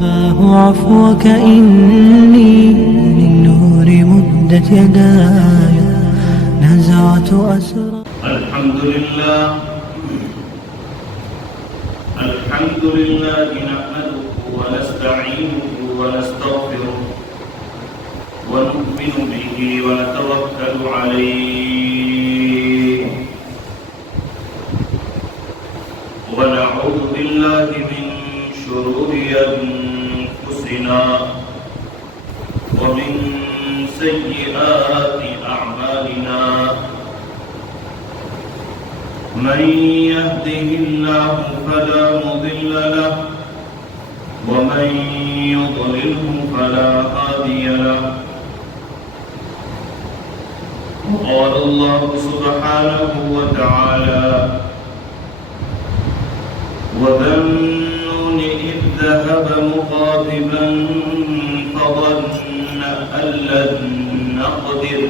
رباه عفوك إني للنور مدت يداي نزعت أسرى. الحمد لله نحمده ونستعينه ونستغفره ونؤمن به ونتوكل عليه ونعوذ بالله من شرور أنفسنا ومن سيئات أعمالنا من يهده الله فلا مضل له ومن يضلله فلا هادي له. قال الله سبحانه وتعالى وذنون إذ ذهب مغاضبا فظن أن لن نقدر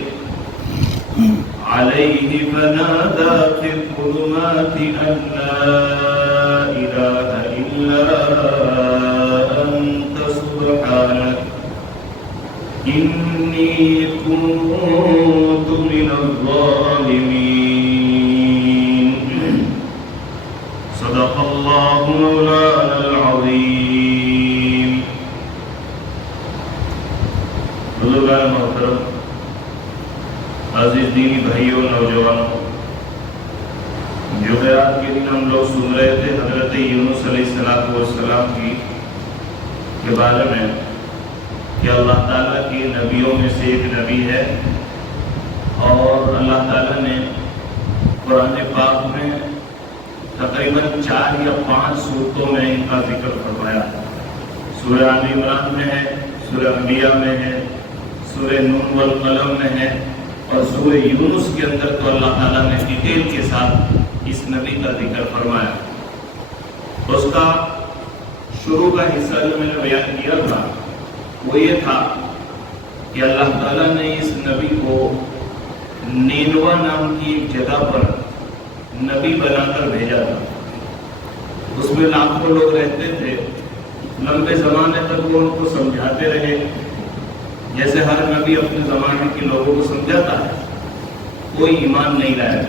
عليه فنادى في الظلمات أن لا إله إلا أنت سبحانك إني كنت من الظالمين. صدق الله مولانا العظيم. بزرگان محترم، عزیز دینی بھائیوں، نوجوانوں، جمعرات کے دن ہم لوگ سن رہے تھے حضرت یونس علیہ السلام کے بارے میں کہ اللہ تعالیٰ کے نبیوں میں سے ایک نبی ہے، اور اللہ تعالیٰ نے قرآن پاک میں تقریباً 4 یا 5 صورتوں میں ان کا ذکر فرمایا. سورہ آل عمران میں ہے، سورہ انبیاء میں ہے، سورہ نون والقلم میں ہے، اور سورہ یونس کے اندر تو اللہ تعالیٰ نے ڈیٹیل کے ساتھ اس نبی کا ذکر فرمایا. اس کا شروع کا حصہ جو میں نے بیان کیا تھا وہ یہ تھا کہ اللہ تعالیٰ نے اس نبی کو نینوا نام کی ایک جگہ پر نبی بنا کر بھیجا تھا. اس میں لاکھوں لوگ رہتے تھے. لمبے زمانے تک وہ ان کو سمجھاتے رہے جیسے ہر نبی اپنے زمانے کے لوگوں کو سمجھاتا ہے. کوئی ایمان نہیں لایا.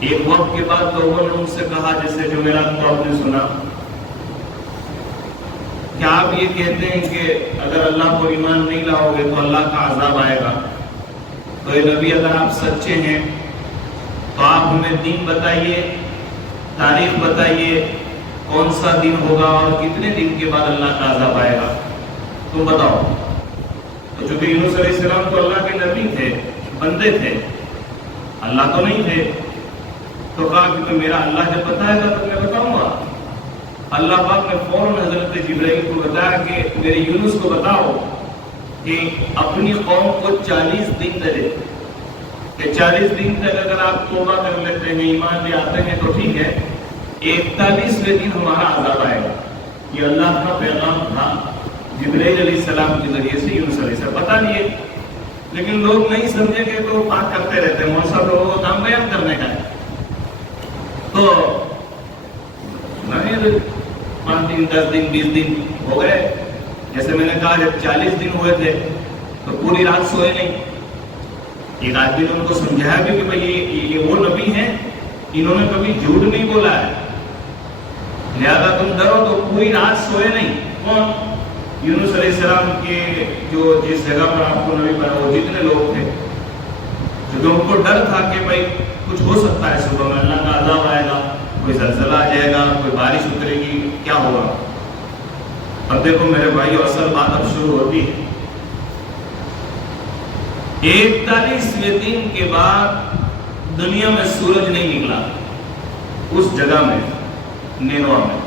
ایک وقت کے بعد لوگوں نے ان سے کہا، جیسے جمعرات کو آپ نے سنا، کیا آپ یہ کہتے ہیں کہ اگر اللہ کو ایمان نہیں لاؤ گے تو اللہ کا عذاب آئے گا؟ تو اے نبی، اگر آپ سچے ہیں تو آپ ہمیں دین بتائیے، تاریخ بتائیے، کون سا دن ہوگا اور کتنے دن کے بعد اللہ کا عذاب آئے گا، تم بتاؤ. تو چونکہ یونس علیہ السلام تو اللہ کے نبی تھے، بندے تھے، اللہ تو نہیں تھے، تو کہا کہ تو میرا اللہ جب بتائے گا تو میں بتاؤں گا. اللہ پاک نے فوراً حضرت جبرائیل کو بتایا کہ میرے یونس کو بتاؤ کہ اپنی قوم کو 40 دن دے، کہ 40 دن تک اگر آپ توبہ کر لیتے ہیں، ایمان لے آتے ہیں تو ٹھیک ہے، 41ویں دن ہمارا عذاب آئے گا. یہ اللہ کا پیغام تھا جبرائیل علیہ السلام کے ذریعے سے یونس علیہ السلام بتا دیے. لیکن لوگ نہیں سمجھیں گے تو بات کرتے رہتے ہیں. مولوی صاحب لوگوں کو کام بیان کرنے کا ہے. تو 5 دن 10 دن 20 دن ہو گئے. جیسے میں نے کہا جب 40 دن ہوئے تھے تو پوری رات سوئے نہیں. ایک آدمی نے ان کو سمجھایا بھی کہ بھائی یہ وہ نبی ہیں، انہوں نے کبھی جھوٹ نہیں بولا ہے، لہذا تم ڈرو. تو پوری رات سوئے نہیں. کون؟ یونس علیہ السلام کے جو جس جگہ پر آپ کو نبی بنا وہ جتنے لوگ تھے، کیونکہ ان کو ڈر تھا کہ بھائی کچھ ہو سکتا ہے، صبح میں اللہ کا عذاب آئے گا، کوئی زلزلہ آ جائے گا، کوئی بارش اترے گی، کیا ہوگا. اب دیکھو میرے بھائی، اصل بات اب شروع ہوتی ہے. 41ویں دن کے بعد دنیا میں سورج نہیں نکلا اس جگہ میں، نینوا میں.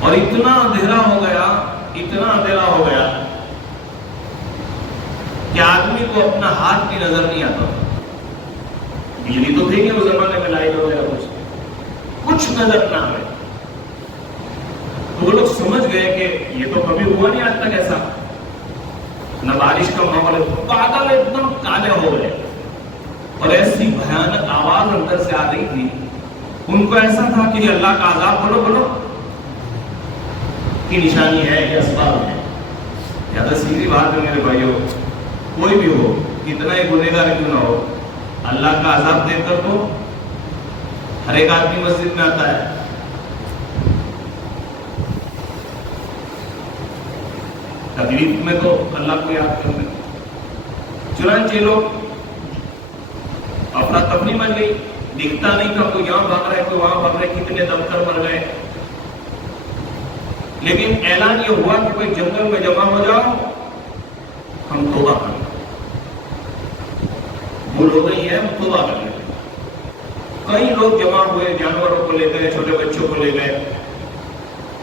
اور اتنا اندھیرا ہو گیا کہ آدمی کو اپنا ہاتھ بھی نظر نہیں آتا. بجلی تو تھی کہ اس زمانے میں لائٹ وغیرہ کچھ نظر نہ آئے. تو وہ لوگ سمجھ گئے کہ یہ تو کبھی ہوا نہیں آج تک ایسا. نہ بارش کا ماحول ہے، بادل ایک دم کالے ہو گئے اور ایسی بھیانک آواز اندر سے آ رہی تھی. ان کو ایسا تھا کہ اللہ کا عذاب بولو بولو. کی نشانی ہے، یہ اسباب ہے۔ زیادہ سیدھی بات ہے میرے بھائیوں، کوئی بھی ہو، کتنا ہی گنہگار کیوں نہ ہو، اللہ کا عذاب دیکھ کر تو ہر ایک آدمی مسجد میں آتا ہے۔ تکلیف میں تو اللہ کو یاد کرتے ہیں۔ چنانچہ لوگ افراتفری بن گئی، دکھتا نہیں تھا، کوئی یہاں بھاگ رہا ہے، کوئی وہاں بھاگ رہا ہے، کتنے دفتر بن گئے۔ لیکن اعلان یہ ہوا کہ کوئی جنگل میں جمع ہو جاؤ، ہم توبہ کر لیں، بھول ہو گئی ہے، ہم توبہ کر لیں۔ کئی لوگ جمع ہوئے، جانوروں کو لے گئے، چھوٹے بچوں کو لے گئے،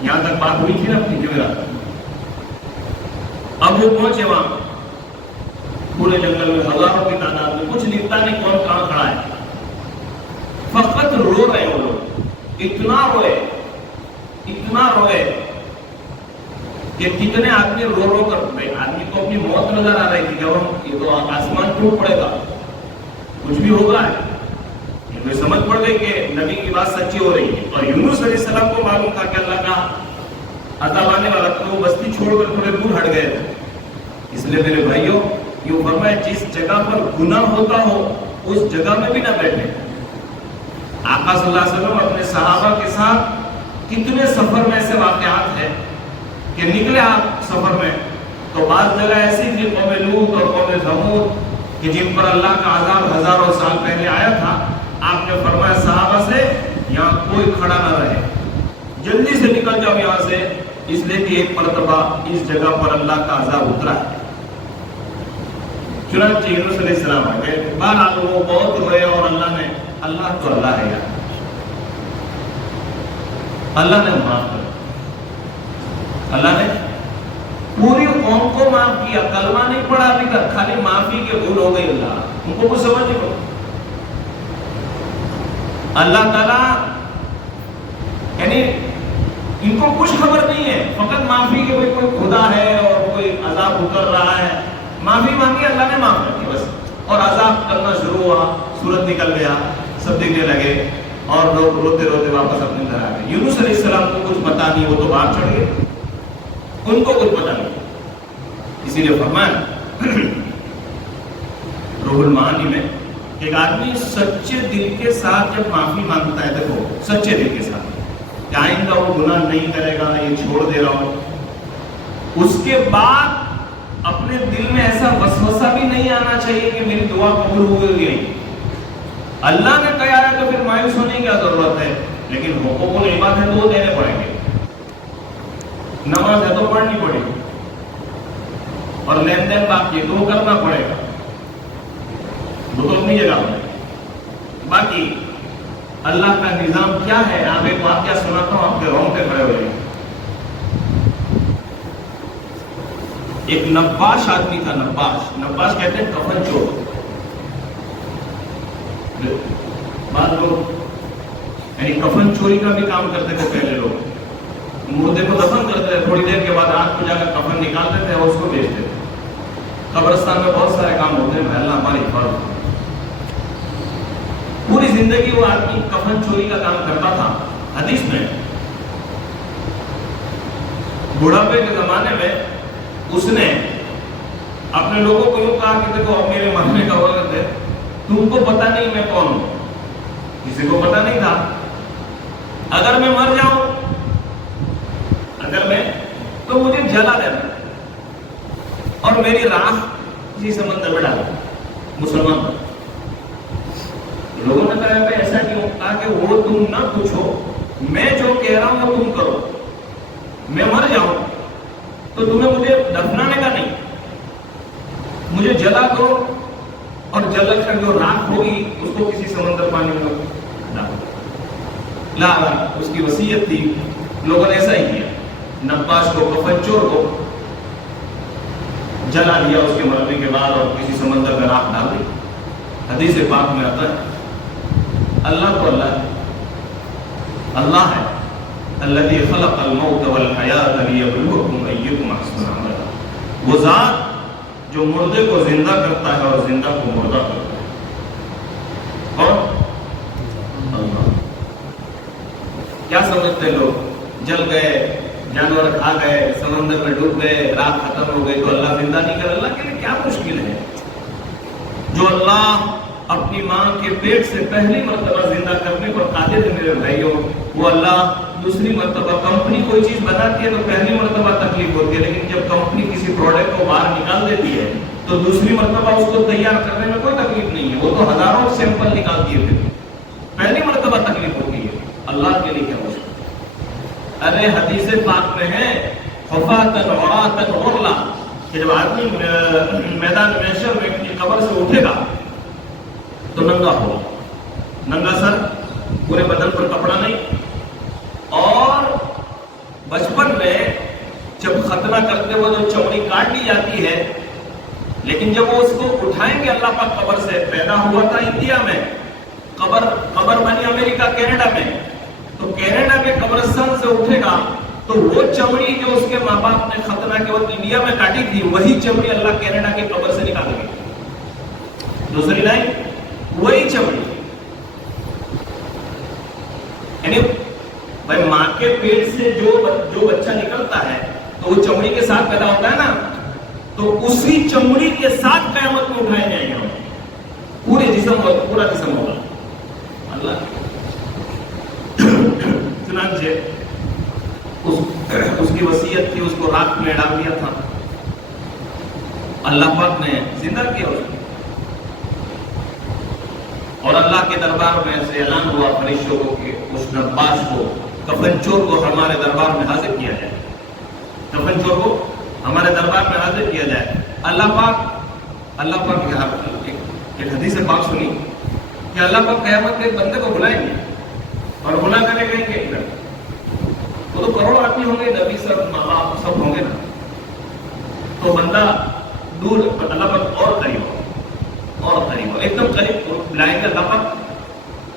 یہاں تک بات ہوئی تھی نا اپنی جمعرات۔ اب وہ پہنچے وہاں پورے جنگل میں، ہزاروں کی تعداد میں، کچھ دکھتا نہیں کون کہاں کھڑا ہے، فقط رو رہے وہ لوگ، اتنا روئے کہ کتنے آدمی رو رو کر رہے۔ آدمی کو اپنی موت نظر آ رہی تھی، جب ہم یہ تو آسمان ٹوٹ پڑے گا، کچھ بھی ہوگا ہے، یہ سمجھ پڑ گئی کہ نبی کی بات سچی ہو رہی ہے۔ اور یونس علیہ السلام کو معلوم تھا کہ اللہ کا عذاب آنے والا، تو وہ بستی چھوڑ کر تھوڑے دور ہٹ گئے تھے۔ اس لیے میرے بھائیوں، یوں فرمایا جس جگہ پر گناہ ہوتا ہو اس جگہ میں بھی نہ بیٹھے۔ آقا صلی اللہ علیہ وسلم اپنے صحابہ کے ساتھ کتنے سفر میں ایسے واقعات ہیں کہ نکلے آپ سفر میں تو بعض جگہ ایسی تھی، قوم لوط اور قوم ثمود، کہ جن پر اللہ کا عذاب ہزاروں سال پہلے آیا تھا۔ آپ نے فرمایا صحابہ سے یہاں کوئی کھڑا نہ رہے، جلدی سے نکل جاؤ یہاں سے، اس لیے کہ ایک مرتبہ اس جگہ پر اللہ کا عذاب اترا ہے۔ چنانچہ یونس علیہ السلام آ گئے، بہرحال وہ بہت روئے، اور اللہ تو اللہ ہے یار، اللہ نے معاف کر، اللہ نے پوری قوم کو معاف کیا، کلمہ نہیں پڑھا ابھی تک، خالی معافی کے بھول ہو گئی، اللہ ان کو کچھ سمجھ نہیں پڑا۔ اللہ تعالیٰ یعنی ان کو کچھ خبر نہیں ہے، فقط معافی کے کوئی خدا ہے اور کوئی عذاب اتر رہا ہے، معافی مانگی، اللہ نے معاف کر دی بس، اور عذاب کرنا شروع ہوا، سورج نکل گیا، سب دکھنے لگے، اور لوگ روتے روتے واپس اپنے گھر آ گئے۔ یونس علیہ السلام کو کچھ پتا نہیں، وہ تو باہر چڑھ گئے، ان کو کچھ پتا نہیں۔ اسی لیے فرمایا روح المعانی میں، ایک آدمی سچے دل کے ساتھ جب معافی مانگتا ہے، دیکھو سچے دل کے ساتھ کہ آئندہ وہ گناہ نہیں کرے گا، یہ چھوڑ دے رہا ہوں، اس کے بعد اپنے دل میں ایسا وسوسہ بھی نہیں آنا چاہیے کہ میری دعا قبول ہو گئی، اللہ نے کہا ہے تو پھر مایوس ہونے کی کیا ضرورت ہے، لیکن حقوق العباد ہے تو وہ دینے پڑیں گے، نماز ہے تو پڑھنی پڑے گی، اور لین دین باقی ہے تو وہ کرنا پڑے گا، وہ تو اپنی جگہ پر۔ باقی اللہ کا نظام کیا ہے، آپ ایک واقعہ سناتا ہوں، آپ کے رونگٹے کھڑے ہو جائیں۔ ایک نباش آدمی تھا، نباش کہتے ہیں کفن چور۔ بعض لوگ یعنی کفن چوری کا بھی کام کرتے تھے پہلے لوگ، مردے کو دفن کرتے تھے، تھوڑی دیر کے بعد رات کو جا کر کفن نکالتے تھے اور اس کو بیچتے تھے۔ قبرستان میں بہت سارے کام ہوتے ہیں، اللہ ہماری حفاظت۔ پوری زندگی وہ آدمی کفن چوری کا کام کرتا تھا۔ حدیث میں بڑھاپے کے زمانے میں اس نے اپنے لوگوں کو یوں کہا کہ دیکھو اب میرے مرنے کا وقت ہے، تم کو پتہ نہیں میں کون ہوں، کسی کو پتہ نہیں تھا، اگر میں مر جاؤں تو مجھے جلا دینا اور میری راکھ کسی سمندر میں ڈالا۔ مسلمان لوگوں نے کہا کہ ایسا کیوں؟ کہا کہ وہ تم نہ پوچھو، میں جو کہہ رہا ہوں وہ تم کرو، میں مر جاؤں تو تمہیں مجھے دفنانے کا نہیں، مجھے جلا دو اور جل کر جو راکھ ہوگی اس کو کسی سمندر پانی میں ڈالو۔ لا اس کی وصیت تھی، لوگوں نے ایسا ہی کیا، نباش کو، کفن چور کو جلا دیا اس کے مرنے کے بعد اور کسی سمندر میں راکھ ڈال دی۔ حدیث پاک میں آتا ہے اللہ تو اللہ ہے، اللہ ہے الذی خلق الموت والحیات لیبلوکم ایکم احسن عملا، وہ ذات جو مردے کو زندہ کرتا ہے اور زندہ کو مردہ کرتا ہے۔ اور اللہ کیا سمجھتے لوگ، جل گئے، جانور کھا گئے, سمندر میں ڈوب گئے, رات ختم ہو گئی تو اللہ زندہ نہیں کر. اللہ کے لیے کیا مشکل ہے؟ جو اللہ اپنی ماں کے پیٹ سے پہلی مرتبہ زندہ کرنے پر قادر ہے میرے بھائیوں, وہ اللہ دوسری مرتبہ, کمپنی کوئی چیز بناتی ہے تو پہلی مرتبہ تکلیف ہوتی ہے, لیکن جب کمپنی کسی پروڈکٹ کو باہر نکال دیتی ہے تو دوسری مرتبہ اس کو تیار کرنے میں کوئی تکلیف نہیں ہے. وہ تو ہزاروں سیمپل نکالتی ہے, پہلی مرتبہ تکلیف ہوتی ہے. اللہ کے لیے کیا مشکل؟ ارے حدیث پاک میں ہے حفاۃً عراۃً غرلا, کہ جب آدمی میدان محشر میں اپنی قبر سے اٹھے گا تو ننگا ہوگا, ننگا سر, پورے بدن پر کپڑا نہیں. اور بچپن میں جب ختنہ کرتے ہوئے جو چمڑی کاٹ لی جاتی ہے, لیکن جب وہ اس کو اٹھائیں گے اللہ پاک قبر سے, پیدا ہوا تھا انڈیا میں, قبر بنی امریکہ کینیڈا میں, تو کینیڈا کے قبرستان سے اٹھے گا تو وہ چمڑی جو اس کے ماں باپ نے ختنہ کے وقت انڈیا میں کاٹی تھی, وہی چمڑی اللہ کینیڈا کی قبر سے نکالے گی. دوسری لائن, وہی چمڑی. یعنی بھائی ماں کے پیٹ سے جو بچہ نکلتا ہے تو وہ چمڑی کے ساتھ پیدا ہوتا ہے نا, تو اسی چمڑی کے ساتھ قیامت میں اٹھائے جائیں گے. پورے جسم اور پورا جسم ہوگا. اللہ چنانچہ اس کی وصیت تھی, اس کو رات میں ڈال دیا تھا, اللہ پاک نے زندہ کیا اس کو. اور اللہ کے دربار میں سے اعلان ہوا فرشتوں کو کہ اس نباش کو, کفن چور کو ہمارے دربار میں حاضر کیا جائے. کفن چور کو ہمارے دربار میں حاضر کیا جائے. اللہ پاک ایک حدیث پاک سنی کہ اللہ پاک قیامت کے ایک بندے کو بلائیں گے اور بلا کرے کہیں گے ادھر. وہ تو کروڑ آدمی ہوں گے, نبی سب, ماں باپ سب ہوں گے نا. تو بندہ دور, اللہ پاک اور قریب ہو, ایک دم قریب بلائیں گے اللہ پاک,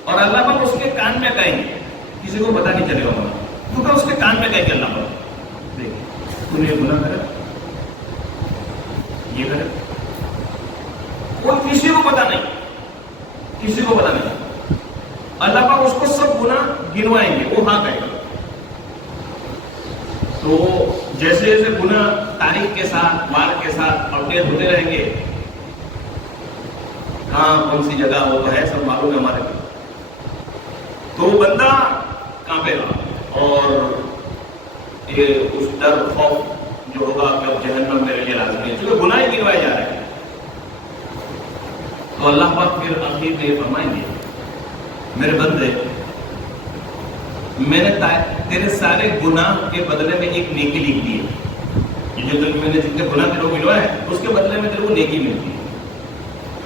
اور اللہ پاک اس کے کان میں کہیں گے, کسی کو پتا نہیں چلے گا, کیونکہ اس کے کان میں کہیں گے اللہ پاک دیکھ تو یہ گناہ کرے, یہ کرے, وہ کسی کو پتا نہیں. اللہ پاک اس کو سب گناہ گنوائیں گے, وہ ہاں کہے گا. تو جیسے جیسے گناہ تاریخ کے ساتھ, وار کے ساتھ اپڈیٹ ہوتے رہیں گے, کہاں کون سی جگہ وہ تو ہے سب معلوم ہے ہمارے کو, تو بندہ کانپے گا. اور یہ اس ڈر خوف جو ہوگا کہ اب جہنم میرے لیے لازمی ہے, کیونکہ گناہ ہی گنوائے جا رہے ہیں. تو اللہ پاک پھر آخر میں فرمائیں گے, میرے بندے, میں نے تیرے سارے گناہ کے بدلے میں ایک نیکی لکھ دی ہے. جو میں نے جتنے گناہ تیرے کو گنوائے اس کے بدلے میں تیرے کو نیکی ملتی ہے.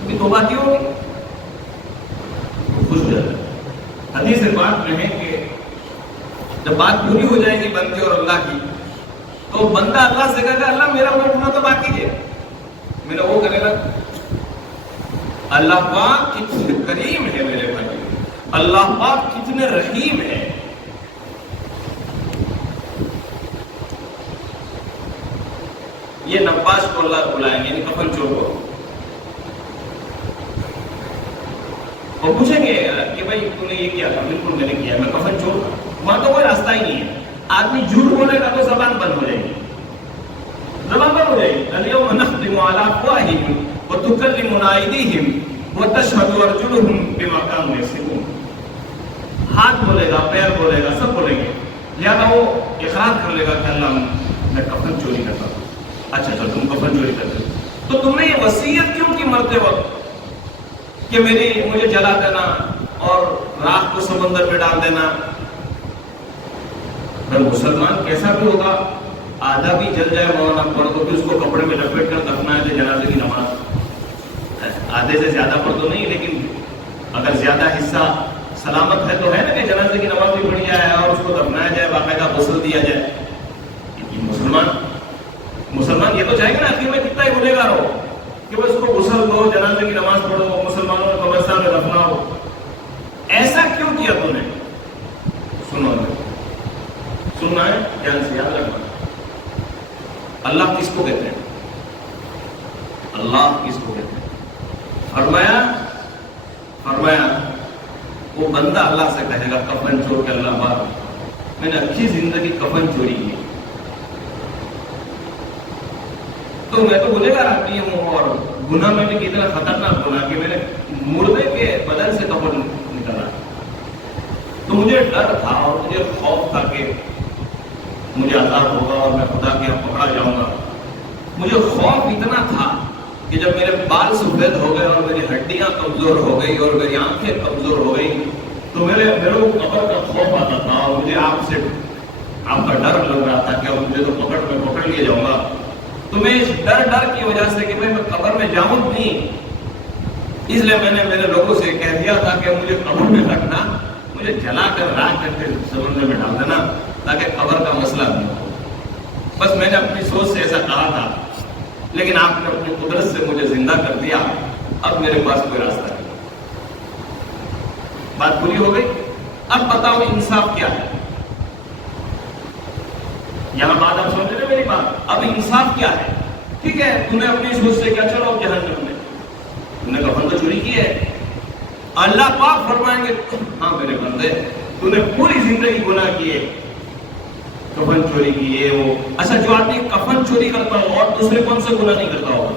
ابھی توبہ کی ہوگی, خوش ہو جاتا ہے. حدیث پاک میں ہے کہ جب بات پوری ہو جائے گی بندے اور اللہ کی, تو بندہ اللہ سے کہے گا اللہ میرا وہ گناہ تو باقی ہے, میرا وہ کرے گا. اللہ پاک کتنے کریم ہے میرے بھائی, اللہ پاک کتنے رحیم ہے. یہ نباش کو اللہ بلائیں گے, یعنی کفن چور کو, اور پوچھیں گے کہ بھائی تو نے یہ کیا تھا. بالکل میں نے کیا, میں کفن چور. وہاں تو کوئی راستہ ہی نہیں ہے. آدمی جھوٹ بولے گا تو زبان بند ہو جائے گی, اليوم نختم على افواههم وتكلمنا ايديهم وتشهد ارجلهم بما كانوا يكسبون. ہاتھ بولے گا, پیر بولے گا, سب بولیں گے. لہٰذا وہ اقرار کر لے گا کہ اللہ میں کفن چوری کرتا ہوں. اچھا تم کفن چوری کرتے ہو, تو تم نے یہ وصیت کیوں کی مرتے وقت کہ مجھے جلا دینا اور راکھ کو سمندر میں ڈال دینا. اگر مسلمان کیسا بھی ہوگا, آدھا بھی جل جائے مولانا پر تو پھر اس کو کپڑے میں لپیٹ کر دفنائے تھے جنازے کی نماز. آدھے سے زیادہ پر تو نہیں, لیکن اگر زیادہ حصہ سلامت ہے تو ہے نا کہ جنازے کی نماز بھی پڑھی جائے اور اس کو دفنایا جائے, باقاعدہ غسل دیا جائے. مسلمان یہ تو چاہیے نا آخر میں کتنا ہی گنہگار ہو کہ وہ اس کو غسل دو, جنازے کی نماز پڑھو, مسلمانوں کو قبرستان میں دفناؤ. ایسا کیوں کیا تم نے؟ سننا ہے, دھیان سے یاد رکھنا. اللہ کس کو کہتے ہیں؟ اللہ کس کو کہتے ہیں؟ فرمایا وہ بندہ اللہ سے کہے گا کفن چور کے اللہ بات میں نے اچھی زندگی کفن چوری کی, تو میں تو گنہگار آدمی ہوں، اور گناہ میں بھی کتنا خطرناک گناہ کہ میرے مردے کے بدن سے کفن نکلا. تو مجھے ڈر تھا اور مجھے خوف تھا کہ مجھے عذاب ہوگا اور میں خدا کے یہاں پکڑا جاؤں گا. مجھے خوف اتنا تھا کہ جب میرے بال سفید ہو گئے اور میری ہڈیاں کمزور ہو گئی اور میری آنکھیں کمزور ہو گئی تو میرے کو قبر کا خوف آتا تھا اور مجھے آپ کا ڈر لگ رہا تھا کہ اب مجھے تو پکڑ لیے جاؤں گا. تو میں اس ڈر کی وجہ سے کہ میں قبر میں جاؤں نہیں، اس لیے میں نے میرے لوگوں سے کہہ دیا تھا کہ مجھے قبر میں رکھنا، مجھے جلا کر راکھ کر کے سمندر میں ڈال دینا تاکہ قبر کا مسئلہ نہیں ہو. بس میں نے اپنی سوچ سے ایسا کہا تھا، لیکن آپ نے اپنی قدرت سے مجھے زندہ کر دیا. اب میرے پاس کوئی راستہ نہیں. بات پوری ہو گئی. اب بتاؤ انصاف کیا ہے؟ یہاں بات آپ سمجھ رہے میری بات؟ اب انصاف کیا ہے؟ ٹھیک ہے، تم نے اپنی سوچ سے کیا چلو جہنم میں، تم نے کفن تو چوری کی ہے. اللہ پاک فرمائیں گے ہاں میرے بندے تو نے پوری زندگی گناہ کیے، کفن چوری کیے. وہ اچھا جو آدمی کفن چوری کرتا ہو اور دوسرے کون سے گناہ نہیں کرتا ہوگا،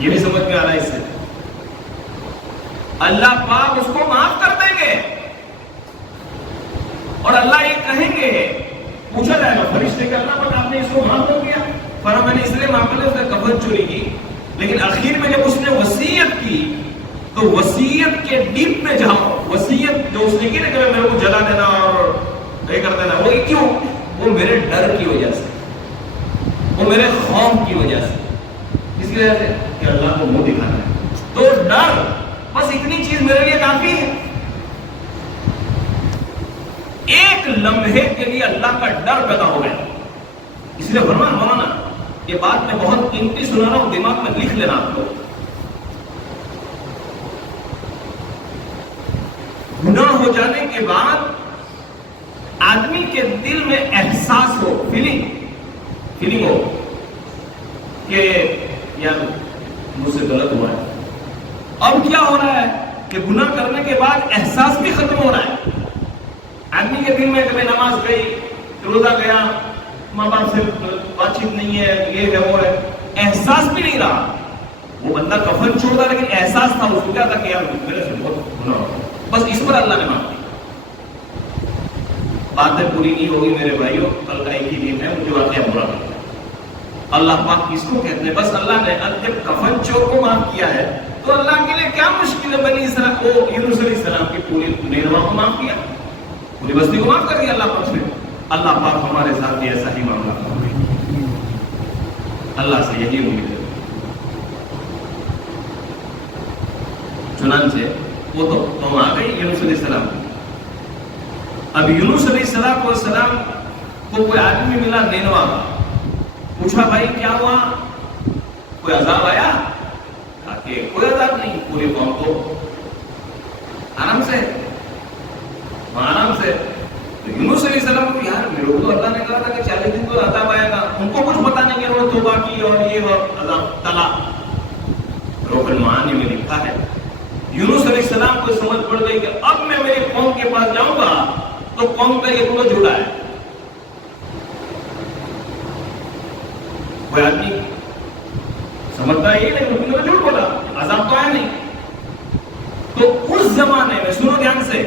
یہ بھی سمجھ میں آ رہا ہے اس سے؟ اللہ پاک اس کو معاف کر دیں گے اور اللہ یہ کہیں گے، پوچھا جائے گا فرشتے کہ اللہ پاک آپ نے اس کو معاف کر دیا؟ فرمایا میں نے اس لیے معاف کر دیا، اس نے کفن چوری کی. لیکن آخر میں جب اس نے وصیت کی تو وصیت کے ڈیپ میں جاؤ. وصیت جو اس نے کی نا کہ میرے کو جلا دینا اور یہ کر دینا، وہ کیوں؟ وہ میرے ڈر کی وجہ سے، وہ میرے خوف کی وجہ سے. اس کی وجہ سے کہ اللہ کو منہ دکھانا ہے. تو ڈر، بس اتنی چیز میرے لیے کافی ہے. ایک لمحے کے لیے اللہ کا ڈر پیدا ہو گیا. اس لیے فرمان مولانا یہ بات میں بہت قیمتی سنا رہا ہوں، دماغ میں لکھ لینا آپ کو. گناہ ہو جانے کے بعد آدمی کے دل میں احساس ہو، فیلنگ ہو کہ یار مجھ سے غلط ہوا ہے. اب کیا ہو رہا ہے کہ گناہ کرنے کے بعد احساس بھی ختم ہو رہا ہے. آدمی کے دل میں کبھی نماز گئی، روزہ گیا، ماں باپ سے بات چیت نہیں ہے، یہ ہے وہ ہے، احساس بھی نہیں رہا. وہ بندہ کفن چھوڑ رہا لیکن احساس تھا اس کو کیا تھا کہ یار میرے سے بہت گناہ ہو. بس اس پر اللہ نے معاف کی. باتیں پوری نہیں ہوگی میرے بھائیوں، کل کا ایک ہی دن ہے، مجھے واقعہ برا لگتا ہے. اللہ پاک کس کو کہتے ہیں؟ بس اللہ نے جب کفن چور کو معاف کیا ہے تو اللہ کے لیے کیا مشکل ہے؟ بنی اسرائیل کو، یونس علیہ السلام کی پوری نیروا کو معاف کیا، پوری بستی کو معاف کر دیا اللہ پاک نے. اللہ پاک ہمارے ساتھ بھی ایسا ہی معاملہ کرے، اللہ سے یہی امید ہے. چنانچہ وہ تو تم آ گئی یونس علیہ السلام. اب یونس علیہ السلام کو کوئی آدمی ملا نینوا کا، پوچھا بھائی کیا ہوا، کوئی عذاب آیا؟ کہا کہ کوئی عذاب نہیں، پوری قوم کو آرام سے. تو یونس علیہ السلام کو یار میرے کو تو اللہ نے کہا تھا کہ 40 دن تو عذاب آئے گا. ان کو کچھ پتا نہیں کہ انہوں نے توبہ کی اور یہ اور عذاب ٹلا. روح المعانی میں لکھا ہے یونس علیہ السلام کو سمجھ پڑ گئی کہ اب میں میری قوم کے پاس جاؤں گا تو قوم کا یہ تو جھوٹا ہے. کوئی آدمی سمجھتا ہے یہ نہیں، تم نے جھوٹ بولا، عذاب تو آیا نہیں. تو اس زمانے میں سنو دھیان سے،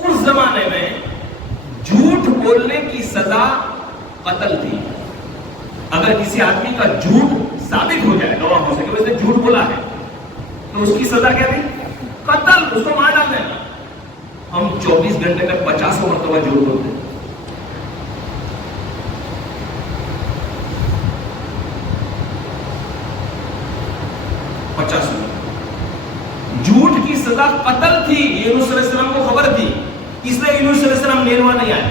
اس زمانے میں جھوٹ بولنے کی سزا قتل تھی. اگر کسی آدمی کا جھوٹ ثابت ہو جائے گواہوں سے کہ اس نے جھوٹ بولا ہے تو اس کی سزا کیا تھی؟ قتل، اس کو مار ڈالنا ہے. ہم 24 گھنٹے میں 50 مرتبہ جھوٹ بولتے ہیں. جھوٹ کی سزا قتل تھی. یونس علیہ السلام کو خبر تھی، اس لیے یونس علیہ السلام نیروا نہیں آئے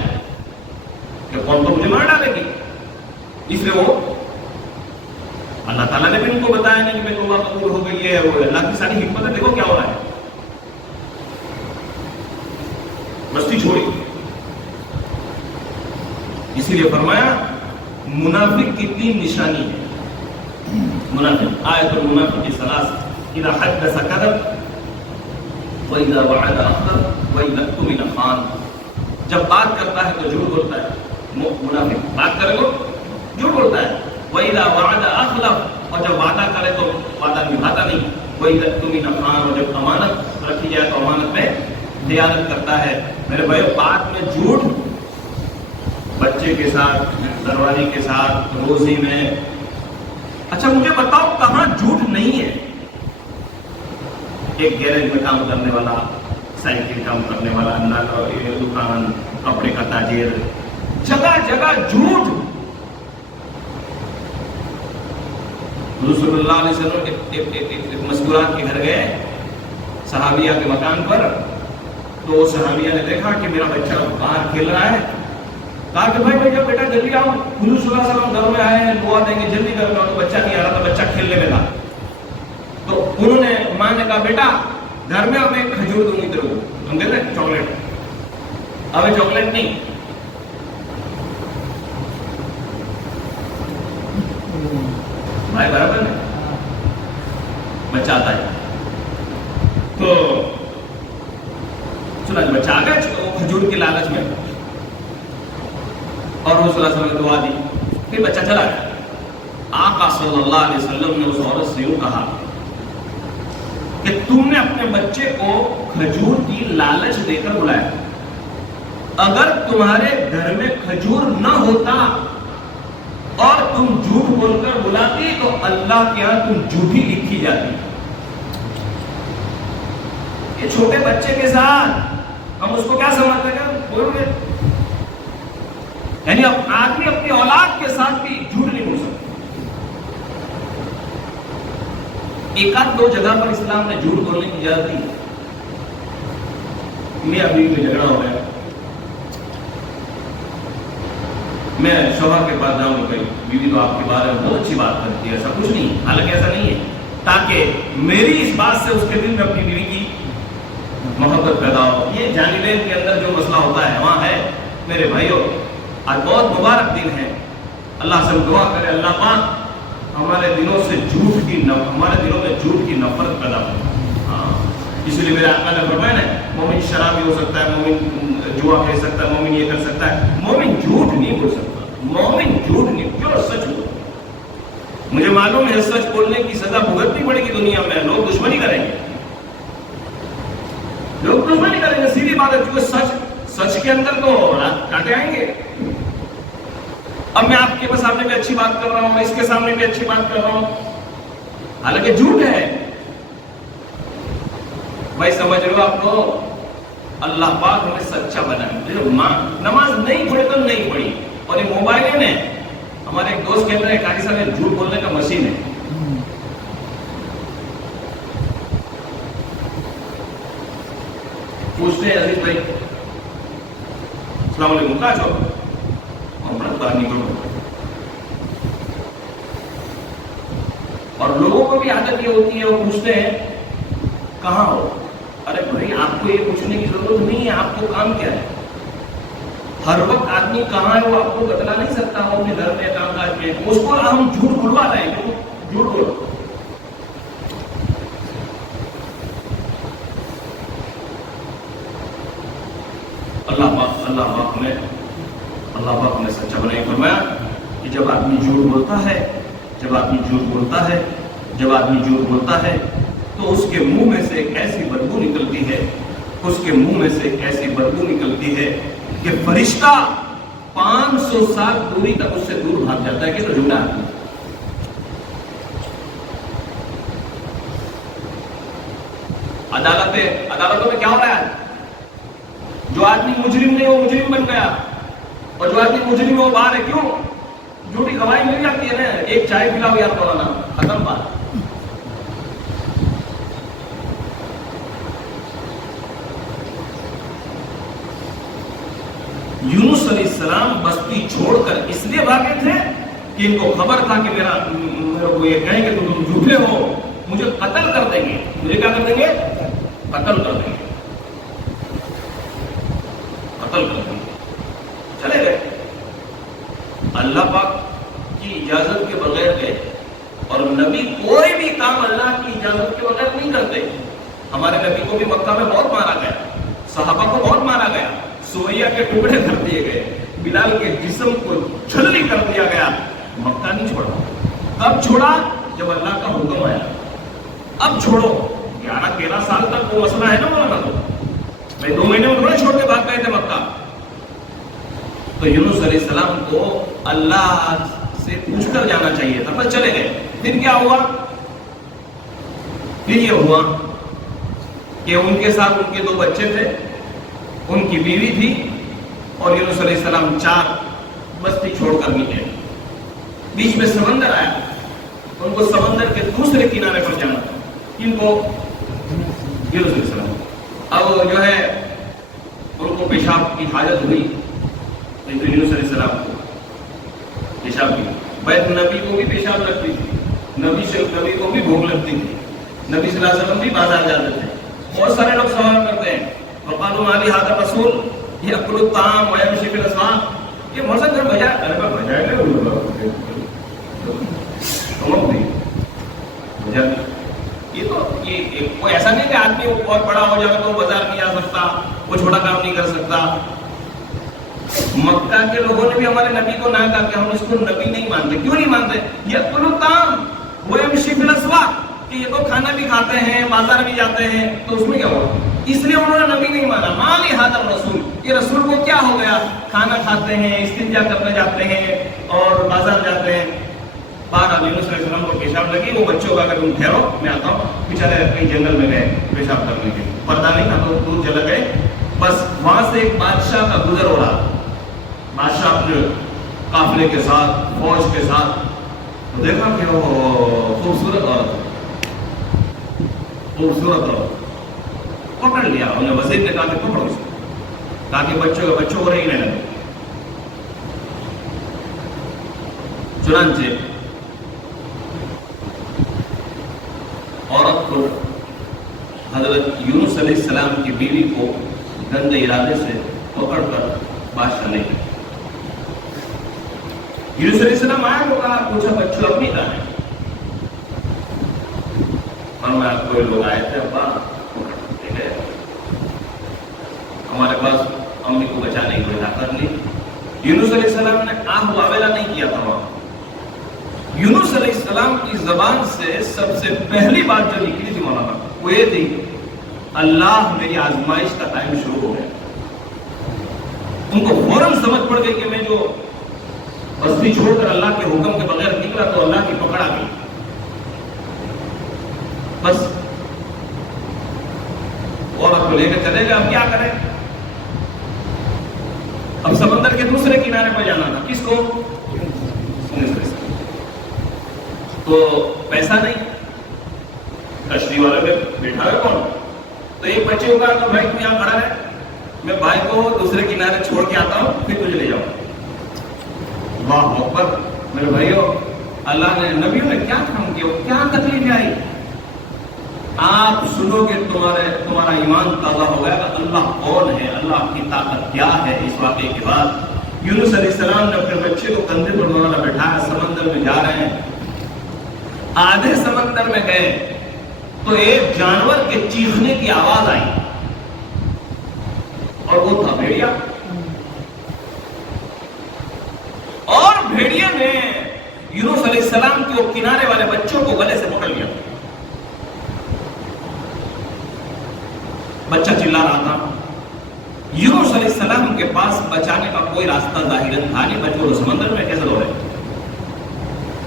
کہ قوم تو مجھے مار ڈالے گی. اس لیے وہ اللہ تعالیٰ نے بھی ان کو بتایا نہیں کہ میں توبہ قبول ہو گئی ہے. وہ اللہ کی ساری حکمت ہے. دیکھو کیا ہو رہا ہے، مستی چھوڑی. اسی لیے فرمایا منافق کی 3 نشانی ہے. منافق آیت المنافق کی ثلاث، اذا حدث كذب واذا وعد اخلف واذا اؤتمن خان. جب بات کرتا ہے تو جھوٹ بولتا ہے. منافق بات کرے گا جھوٹ بولتا ہے، وَإِذَا وَعَدَ أَخْلَفَ، اور جب وعدہ کرے تو وعدہ نبھاتا نہیں. وَإِذَا اؤْتُمِنَ خَانَ، اور جب امانت رکھی جائے تو امانت میں خیانت کرتا ہے. میرے بھائیو بات میں جھوٹ، بچے کے ساتھ، دروازے کے ساتھ، روزی میں. اچھا مجھے بتاؤ کہاں جھوٹ نہیں ہے؟ ایک گیرج میں کام کرنے والا، سائیکل کام کرنے والا، دکان، کپڑے کا تاجر، جگہ جگہ جھوٹ. حضور صلی اللہ علیہ وسلم ایک مذکورات کے گھر گئے صحابیہ کے مکان پر. تو صحابیہ نے دیکھا کہ میرا بچہ باہر کھیل رہا ہے. کہا کہ بھائی بیٹا بیٹا جلدی آؤ، حضور صلی اللہ علیہ وسلم گھر میں آئے ہیں، دعا دیں گے، جلدی کرو. تو بچہ نہیں آ رہا تھا، بچہ کھیلنے میں تھا. تو انہوں نے، ماں نے کہا بیٹا گھر میں ہمیں کھجور دوں گی تیرے کو، ہم دے دیں چاکلیٹ؟ ہمیں چاکلیٹ نہیں. بھائی برابر ہے، بچہ آتا ہے تو سنا بچہ آ گیا کھجور کے لالچ میں، اور رسول اللہ صلی اللہ علیہ وسلم نے دعا دی، پھر بچہ چلا گیا. آقا صلی اللہ علیہ وسلم نے اس عورت سے یوں کہا کہ تم نے اپنے بچے کو کھجور کی لالچ دے کر بلایا، اگر تمہارے گھر میں کھجور نہ ہوتا اور تم جھوٹ بول کر بلاتی تو اللہ کے یہاں تم جھوٹی لکھی جاتی. یہ چھوٹے بچے کے ساتھ ہم اس کو کیا سمجھتے ہیں؟ بول گئے. یعنی آدمی اپنی اولاد کے ساتھ بھی جھوٹ نہیں بول سکتا. ایک آدھ دو جگہ پر اسلام نے جھوٹ بولنے کی اجازت دی. میاں بیوی میں جھگڑا ہو گیا، میں شوہر کے پاس جاؤں کہ بیوی تو آپ کے بارے میں بہت اچھی بات کرتی ہے، ایسا کچھ نہیں، حالانکہ ایسا نہیں ہے، تاکہ میری اس بات سے اس کے دل میں اپنی بیوی کی محبت پیدا ہو. یہ جانبین کے اندر جو مسئلہ ہوتا ہے وہاں ہے. میرے بھائیوں آج بہت مبارک دن ہے، اللہ سے دعا کرے اللہ پاک ہمارے دلوں سے ہمارے دلوں میں جھوٹ کی نفرت پیدا ہو. اس لیے میرے آقا نے فرمایا نا، مومن شرابی ہو سکتا ہے، مومن جوا کھیل سکتا ہے، مومن یہ کر سکتا ہے، مومن جھوٹ نہیں بول سکتا. مومن جھوٹ نہیں، کیوں سچ بول. مجھے معلوم ہے سچ بولنے کی سزا بھگتنی پڑے گی دنیا میں، لوگ دشمنی کریں گے، لوگ دشمنی کریں گے، سیدھی بات ہے. کیونکہ سچ کے اندر تو کاٹے آئیں گے. اب میں آپ کے سامنے بھی اچھی بات کر رہا ہوں، میں اس کے سامنے بھی اچھی بات کر رہا ہوں، حالانکہ جھوٹ ہے. بھائی سمجھ رہے ہو آپ کو؟ اللہ پاک ہمیں سچا بنائے. نماز نہیں پڑھی تو نہیں پڑھی. اور یہ موبائل ہے نا، ہمارے ایک دوست کے اندر ایک قاری صاحب جھوٹ بولنے کا مشین ہے. پوچھتے ہیں عزیز بھائی السلام علیکم، کہاں چھو؟ باہر نکلو. اور لوگوں کو بھی عادت یہ ہوتی ہے، وہ پوچھتے ہیں کہاں ہو؟ ارے بھائی آپ کو یہ پوچھنے کی ضرورت نہیں ہے، آپ کو کام کیا ہے؟ ہر وقت آدمی کہاں ہے وہ آپ کو بتلا نہیں سکتا. وہ اپنے گھر میں کام کاج میں، اس کو ہم جھوٹ بلوا رہے ہیں. جھوٹ بولو. اللہ پاک نے سچا بنائی. فرمایا کہ جب آدمی جھوٹ بولتا ہے تو اس کے منہ میں سے ایک ایسی بدبو نکلتی ہے کہ فرشتہ 500 سال دوری تک اس سے دور بھاگ جاتا ہے. کہ تو جھوٹا آدمی. عدالتوں میں کیا ہو رہا ہے؟ جو آدمی مجرم نہیں وہ مجرم بن گیا، اور جو آدمی مجرم ہے وہ باہر ہے. کیوں؟ جھوٹی گواہی مل جاتی ہے نا. ایک چائے پلاؤ یار مولانا، ختم بات. یونس علیہ السلام بستی چھوڑ کر اس لیے بھاگے تھے کہ ان کو خبر تھا کہ میرے کو یہ کہیں کہ تم جھوٹے ہو، مجھے قتل کر دیں گے. مجھے کیا کر دیں گے؟ قتل کر دیں گے. چلے گئے. اللہ پاک کی اجازت کے بغیر گئے، اور نبی کوئی بھی کام اللہ کی اجازت کے بغیر نہیں کرتے. ہمارے نبی کو بھی مکہ میں بہت مارا گیا، صحابہ کو بہت مارا گیا، سوریا کے ٹکڑے کر دیے گئے، بلال کے جسم کو چھلنی کر دیا گیا. مکہ نہیں چھوڑا. کب چھوڑا؟ جب اللہ کا حکم آیا. اب چھوڑو. 11-13 سال تک وہ مسئلہ ہے نا مولانا. تو بھائی 2 مہینے میں تھوڑے چھوڑ کے بھاگ گئے تھے مکہ. تو یونس علیہ السلام کو اللہ سے پوچھ کر جانا چاہیے تھا. بس چلے گئے. پھر کیا ہوا؟ پھر یہ ہوا کہ ان کے ساتھ ان کے 2 بچے تھے, ان کی بیوی تھی, اور یونس علیہ السلام 4 بستی چھوڑ کر نکلے. بیچ میں سمندر آیا. ان کو سمندر کے دوسرے کنارے پر جانا تھا. ان کو یونس علیہ السلام اب جو ہے ان کو پیشاب کی حاجت ہوئی. تو یونس علیہ السلام کو پیشاب کی. بیت نبی کو بھی پیشاب لگتی تھی, نبی کو بھی بھوک لگتی تھی. نبی صلی اللہ علیہ وسلم بھی بازار جاتے تھے. بہت سارے لوگ سوال کرتے ہیں وقالوا ما لهذا الرسول يأكل الطعام ويمشي في الأسواق. یہ موسم گھر بجائے ارے پر بجائے یہ تو یہ کوئی ایسا نہیں کہ آدمی بہت بڑا ہو جائے تو بازار نہیں آ سکتا, وہ چھوٹا کام نہیں کر سکتا. مکہ کے لوگوں نے بھی ہمارے نبی کو نہ کہا کہ ہم اس کو نبی نہیں مانتے. کیوں نہیں مانتے؟ يأكل الطعام ويمشي في الأسواق, کہ یہ تو کھانا بھی کھاتے ہیں, بازار بھی جاتے ہیں. تو اس میں کیا ہوا؟ اس لیے انہوں نے نبی نہیں مانا. ما لهذا الرسول, یہ رسول کو کیا ہو گیا؟ کھانا کھاتے ہیں, استنجا کرنے جاتے ہیں اور بازار جاتے ہیں. بعد یونس علیہ السلام کو پیشاب لگی. وہ بچوں کا کہ تم ٹھہرو میں آتا ہوں. بیچارے کہیں جنگل میں گئے پیشاب کرنے کے, پردہ نہیں تھا تو دور چلے گئے. بس وہاں سے ایک بادشاہ کا گزر ہو رہا. بادشاہ اپنے قافلے کے ساتھ, فوج کے ساتھ, تو دیکھا کہ وہ خوبصورت عورت پکڑ لیا. انہیں وزیر نے کہا کہ پکڑو اسے, کہا کہ بچوں کو رہنے لگے. چنانچہ عورت کو حضرت یونس علیہ السلام کی بیوی کو گندے ارادے سے پکڑ کر بادشاہ لے گیا. یونس علیہ السلام آیا تو کہا, پوچھا بچوں اپنی کہاں ہے؟ فرمایا کوئی لوگ آئے تھے ابا, ہمارے پاس امی کو بچانے کی وجہ کر لی. یونس علیہ السلام نے آہ واویلا نہیں کیا تھا. وہاں یونس علیہ السلام کی زبان سے سب سے پہلی بات جو نکلی تھی مولانا وہ یہ تھی, اللہ میری آزمائش کا ٹائم شروع ہو گیا. ان کو فوراً سمجھ پڑ گئی کہ میں جو بستی چھوڑ کر اللہ کے حکم کے بغیر نکلا تو اللہ کی پکڑ آ گئی. بس عورت کو لے کر چلے گئے. اب کیا کریں؟ اب سمندر کے دوسرے کنارے پر جانا تھا. کس کو؟ تو پیسہ نہیں, کشتی والے میں بیٹھا ہے کون؟ تو ایک بچے کو کہا کہ بھائی تم یہاں کھڑا ہے, میں بھائی کو دوسرے کنارے چھوڑ کے آتا ہوں, پھر تجھے لے جاؤں. واہ اکبر میرے بھائیو, اللہ نے نبیوں نے کیا کام کیا, کیا تکلیف آئی. آپ سنو گے تمہارا ایمان تازہ ہو گیا کہ اللہ کون ہے, اللہ کی طاقت کیا ہے. اس واقعے کے بعد یونس علیہ السلام نے اپنے بچے کو کندھے پر مولانا بٹھایا, سمندر میں جا رہے ہیں. آدھے سمندر میں گئے تو ایک جانور کے چیخنے کی آواز آئی, اور وہ تھا بھیڑیا. اور بھیڑیے نے یونس علیہ السلام کے وہ کنارے والے بچوں کو گلے سے پکڑ لیا. بچہ چلا رہا تھا. یونس علیہ السلام کے پاس بچانے کا کوئی راستہ ظاہر تھا نہیں. بچوں کو سمندر میں کیسے دوڑے؟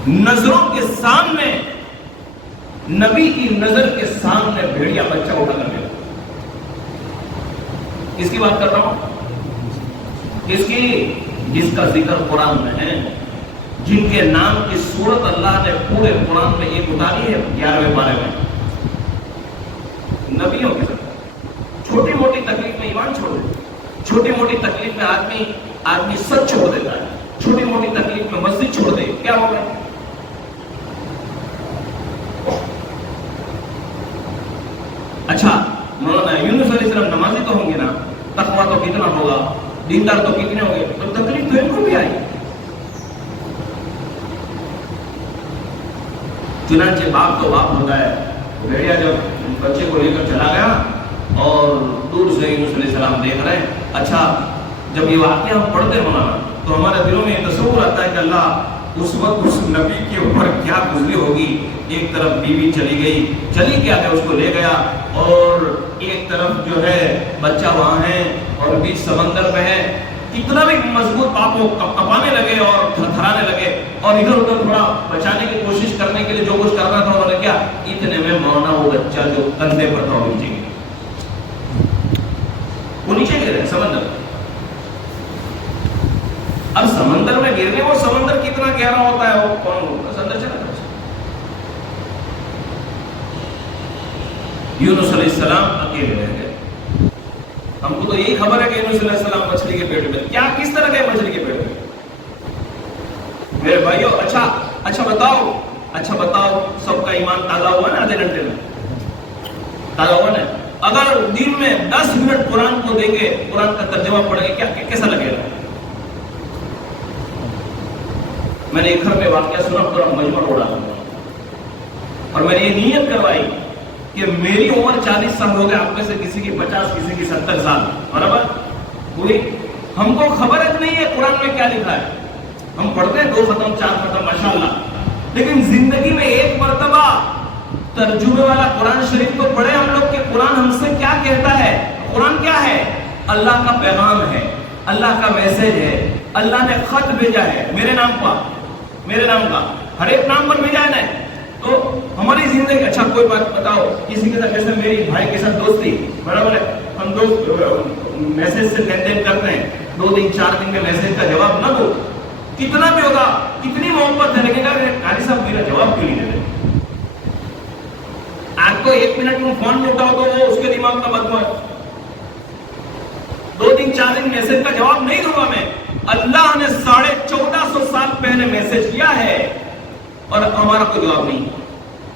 نظروں کے سامنے, نبی کی نظر کے سامنے بھیڑیا بچہ اٹھا کر گیا. کس کی بات کر رہا ہوں؟ کس کی؟ جس کا ذکر قرآن میں ہے, جن کے نام کی سورت اللہ نے پورے قرآن میں ایک اتاری ہے 11ویں پارے میں. نبیوں کے ساتھ چھوٹی موٹی تکلیف میں ایمان چھوڑ دے. چھوٹی موٹی تکلیف میں آدمی سچ چھوڑ دیتا ہے. چھوٹی موٹی تکلیف میں مسجد چھوڑ دے, کیا ہوگا؟ اچھا مولانا یونس علیہ السلام نمازی تو ہوں گے نا, تقویٰ تو کتنا ہوگا, دیندار تو کتنے ہوں گے, تو تکلیف تو ان کو بھی آئی. چنانچہ باپ تو باپ ہوتا ہے. بھیڑیا جب بچے کو لے کر چلا گیا اور دور سے یونس علیہ السلام دیکھ رہے ہیں. اچھا جب یہ واقعہ ہم پڑھتے مولانا تو ہمارے دلوں میں یہ تصور آتا ہے کہ اللہ اس وقت اس نبی کے اوپر کیا گزری ہوگی. ایک طرف بیوی چلی کیا ہے اس کو لے گیا, اور ایک طرف جو ہے بچہ وہاں ہے اور بیچ سمندر میں ہے. اتنا بھی مضبوط باپ کو کپانے لگے اور تھرتھرانے لگے, اور ادھر ادھر تھوڑا بچانے کی کوشش کرنے کے لیے جو کچھ کرنا تھا انہوں نے کیا, اتنے میں مولانا وہ بچہ جو کندھے پر تھا نیچے گرا. وہ نیچے گرے سمندر. اب سمندر میں گرنے, وہ سمندر کتنا گہرا ہوتا ہے وہ کون اندر چلا گیا. یونس علیہ السلام اکیلے رہ گئے. ہم کو تو یہی خبر ہے کہ یونس علیہ السلام مچھلی کے پیٹ میں, کیا کس طرح گئے مچھلی کے پیٹ میں میرے بھائیو. اچھا بتاؤ سب کا ایمان تازہ ہوا نا آدھے گھنٹے میں؟ تازہ ہوا نا؟ اگر دن میں 10 منٹ قرآن کو دیں گے, قرآن کا ترجمہ پڑھیں گے, کیا کیسا لگے گا؟ میں نے ایک گھر میں واقعہ سنا, پورا مجمع اڑا اور میں نے یہ نیت کروائی کہ میری عمر 40 سال ہو گئے, آپ میں سے کسی کی 50, کسی کی 70 سال, برابر ہوئی. ہم کو خبر نہیں ہے قرآن میں کیا لکھا ہے. ہم پڑھتے ہیں 2 ختم 4 ختم ماشاءاللہ, لیکن زندگی میں ایک مرتبہ ترجمے والا قرآن شریف کو پڑھے ہم لوگ کہ قرآن ہم سے کیا کہتا ہے. قرآن کیا ہے؟ اللہ کا پیغام ہے, اللہ کا میسج ہے, اللہ نے خط بھیجا ہے میرے نام کا, ہر ایک نام پر بھیجا ہے نا. تو ہماری زندگی, اچھا کوئی بات بتاؤ, کسی کے ساتھ جیسے میری بھائی کے ساتھ دوستی, برابر ہے, ہم دوست میسج سے لین دین کرتے ہیں, 2 دن 4 دن میں میسج کا جواب نہ دو, کتنا بھی ہوگا, کتنی محبت ہے, لیکن قاری صاحب میرا جواب کیوں نہیں دیتے؟ آپ کو 1 منٹ میں فون نہیں اٹھاؤ تو وہ اس کے دماغ کا بدبو ہے. 2 دن 4 دن میسج کا جواب نہیں دوں گا میں. اللہ نے 1450 سال پہلے میسج کیا ہے اور ہمارا کوئی جواب نہیں,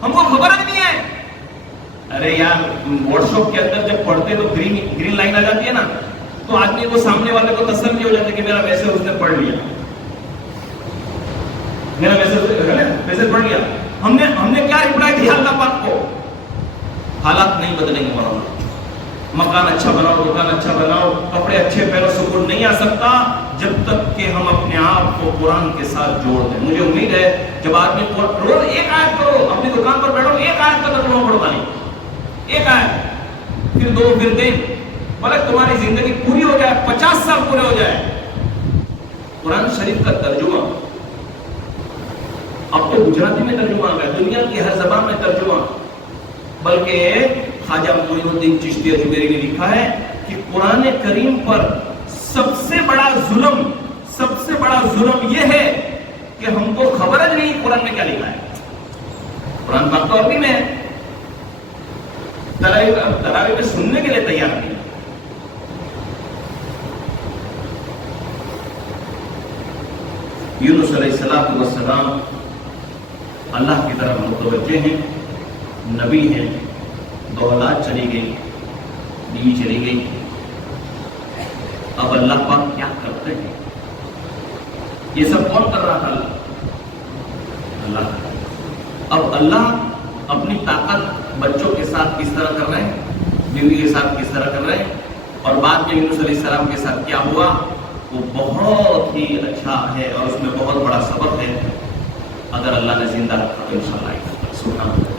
ہم کو خبر ہی نہیں ہے. ارے یار, واٹس ایپ کے اندر جب پڑھتے تو گرین لائن آ جاتی ہے نا, تو آدمی کو سامنے والے کو تسلی ہو جاتی ہے کہ میرا میسج اس نے پڑھ لیا, میرا میسج پڑھ لیا. ہم نے کیا رپلائی دیا اللہ پاک کو؟ حالات نہیں بدلیں گے مولانا. مکان اچھا بناؤ, دکان اچھا بناؤ, کپڑے اچھے پہنو, سکون نہیں آ سکتا جب تک کہ ہم اپنے آپ کو قرآن کے ساتھ جوڑ دیں. مجھے امید ہے جب آدمی روز ایک آیت کرو, اپنی دکان پر بیٹھو, ایک آیت کا ترجمہ پڑھو, نہیں ایک آیت, پھر 2 پھر 3, بولے تمہاری زندگی پوری ہو جائے, 50 سال پورے ہو جائے. قرآن شریف کا ترجمہ اب تو گجراتی میں ترجمہ آ گیا, دنیا کی ہر زبان میں ترجمہ. بلکہ خواجہ معین الدین چشتی اجمیری نے لکھا ہے کہ قرآن کریم پر سب سے بڑا ظلم یہ ہے کہ ہم کو خبر ہی نہیں قرآن میں کیا لکھا ہے. قرآن پاک تو عربی میں ہے, تراویح میں سننے کے لیے تیار نہیں. یونس علیہ السلام اللہ کی طرف متوجہ ہیں, نبی ہیں, 2 اولاد چلی گئی, بیوی چلی گئی. اب اللہ پاک کیا کرتے ہیں؟ یہ سب کون کر رہا تھا؟ اللہ. اب اللہ اپنی طاقت بچوں کے ساتھ کس طرح کر رہے ہیں, بیوی کے ساتھ کس طرح کر رہے ہیں, اور بعد میں یونس علیہ السلام کے ساتھ کیا ہوا وہ بہت ہی اچھا ہے, اور اس میں بہت بڑا سبق ہے. اگر اللہ نے زندہ رکھا تو انشاءاللہ. سبحان اللہ.